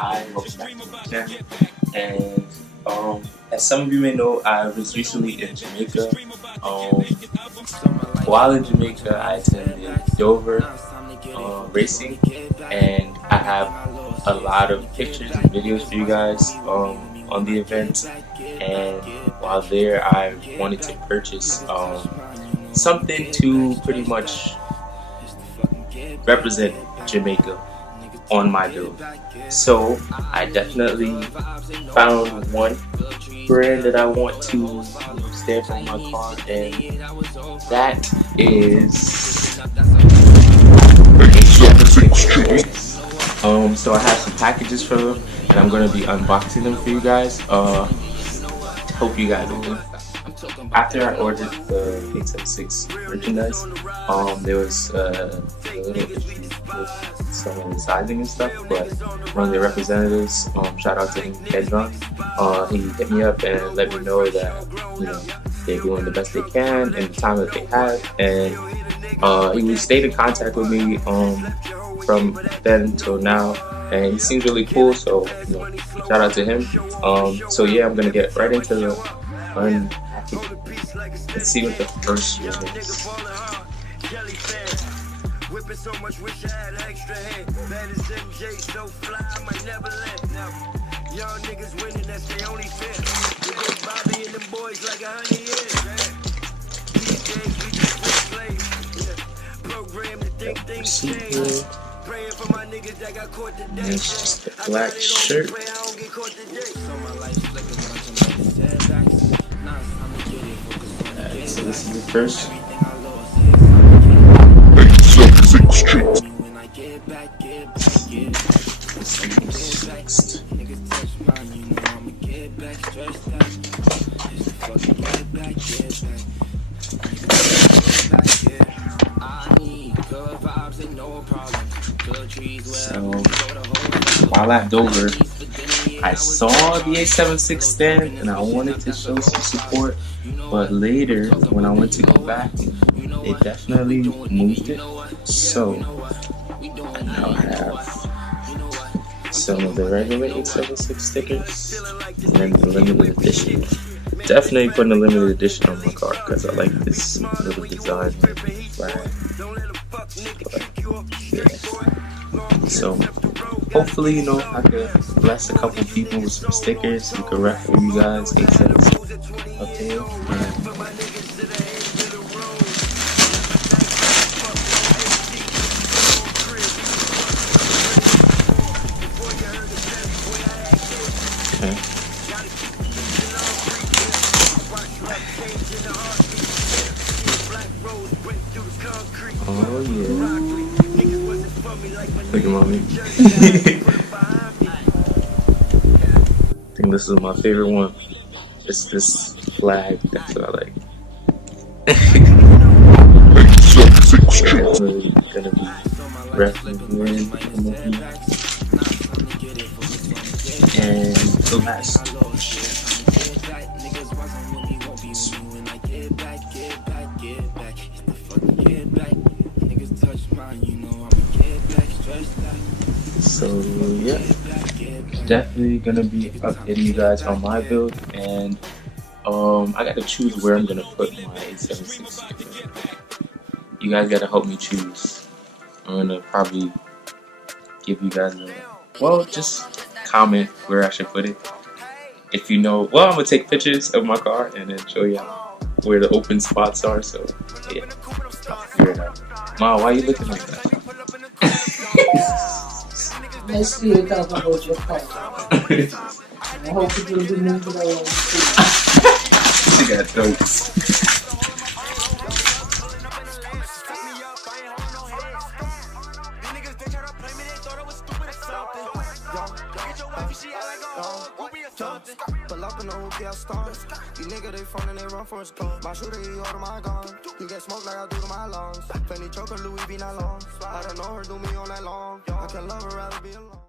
I host that GoCam. And as some of you may know, I was recently in Jamaica. While in Jamaica, I attended Dover racing, and I have a lot of pictures and videos for you guys on the event. And while there, I wanted to purchase something to pretty much represent Jamaica on my build. So I definitely found one brand that I want to stamp on my car, and that is so I have some packages for them, and I'm gonna be unboxing them for you guys. Hope you guys enjoy. After I ordered the 876 merchandise, there was a little issue with some of the sizing and stuff, but one of the representatives, shout out to him, Kedron, he hit me up and let me know that they're doing the best they can in the time that they have, and he stayed in contact with me from then till now, and he seems really cool, so shout out to him. So yeah, I'm gonna get right into the unpackaging. Let's see what the first one is. Whipping so much, wish I had an extra hand. Bad as MJ, so fly, I might never let. Now, young niggas winning, that's their only fear. We get Bobby and them boys like 100 years. These days, we just switch slaves. Program to think things change. Praying for my niggas that got caught today. It's just a black shirt. So this is the first. Next. So while at Dover, I saw the 876 stand and I wanted to show some support, but later when I went to go back, they definitely moved it. So I now have some of the regular 876 stickers and then the limited edition. Definitely putting a limited edition on my car because I like this little design flag. But, yeah. So hopefully, I could bless a couple people with some stickers. We could rep for you guys. 876 up there. Okay. Oh yeah. Look at mommy. I think this is my favorite one. It's this flag. That's what I like. Definitely gonna be repping and the last. So yeah, definitely gonna be updating you guys on my build, and I gotta choose where I'm gonna put my 876. You guys gotta help me choose. I'm gonna probably give you guys just comment where I should put it. If you know, I'm gonna take pictures of my car and then show you where the open spots are. So yeah, I'll figure it out. Ma, why are you looking like that? Let's see you talk about your car. I hope it will be moved around. She got jokes. Pull up in the hoop, yeah, stars. These niggas, they front and they run for a score. My shooter, he order my gun. You get smoked like I do to my lungs. Plenty choker, Louis V. not long. I don't know her, do me on that long. I can love her, rather be alone.